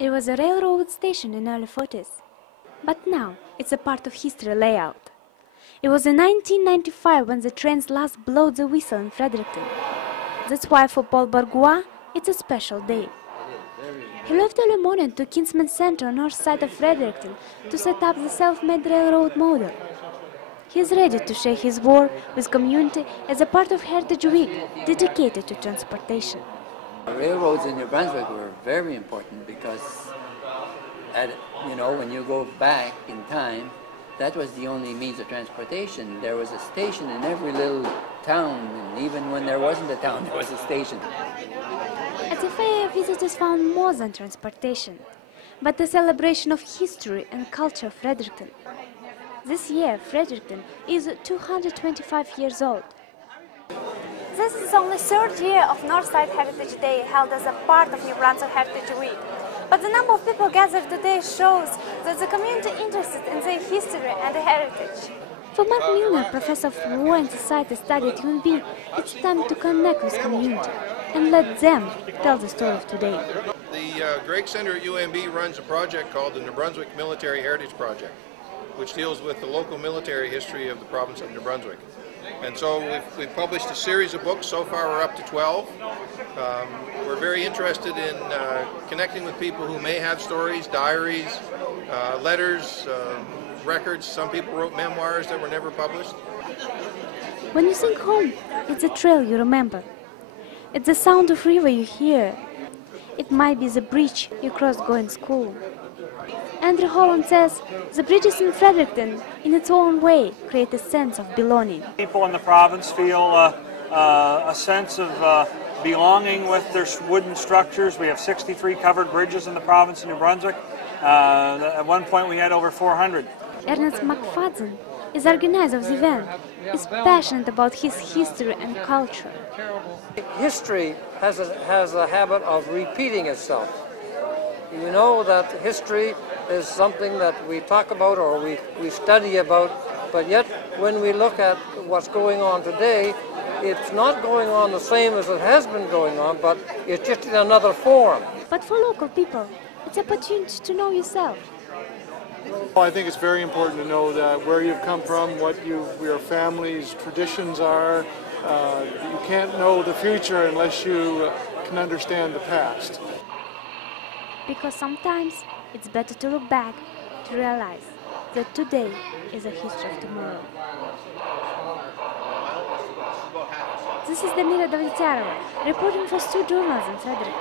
It was a railroad station in early 40s, but now it's a part of history layout. It was in 1995 when the trains last blew the whistle in Fredericton. That's why for Paul Bourgeois it's a special day. He left early morning to Kinsman Center on north side of Fredericton to set up the self-made railroad model. He is ready to share his work with community as a part of Heritage Week dedicated to transportation. Railroads in New Brunswick were very important because, when you go back in time, that was the only means of transportation. There was a station in every little town, and even when there wasn't a town, there was a station. At the fair, visitors found more than transportation, but the celebration of history and culture of Fredericton. This year, Fredericton is 225 years old. This is only third year of Northside Heritage Day held as a part of New Brunswick Heritage Week. But the number of people gathered today shows that the community is interested in their history and heritage. For Mark Milner, professor of War and Society Study at UNB, it's time to connect with community and let them tell the story of today. The Greg Center at UNB runs a project called the New Brunswick Military Heritage Project, which deals with the local military history of the province of New Brunswick. And so we've published a series of books. So far we're up to 12. We're very interested in connecting with people who may have stories, diaries, letters, records. Some people wrote memoirs that were never published. When you think home, it's a trail you remember. It's the sound of river you hear. It might be the bridge you cross going school. Andrew Holland says the bridges in Fredericton, in its own way, create a sense of belonging. People in the province feel a sense of belonging with their wooden structures. We have 63 covered bridges in the province of New Brunswick. At one point we had over 400. Ernest McFadden is the organizer of the event. He's passionate about his history and culture. History has a habit of repeating itself. You know that history is something that we talk about or we study about, but yet when we look at what's going on today, it's not going on the same as it has been going on, but it's just in another form. But for local people, it's an opportunity to know yourself. Well, I think it's very important to know that where you've come from, what your family's traditions are. You can't know the future unless you can understand the past. Because sometimes it's better to look back to realize that today is a history of tomorrow. This is Damira Davletyarova, reporting for Stu Journals in Fredericton.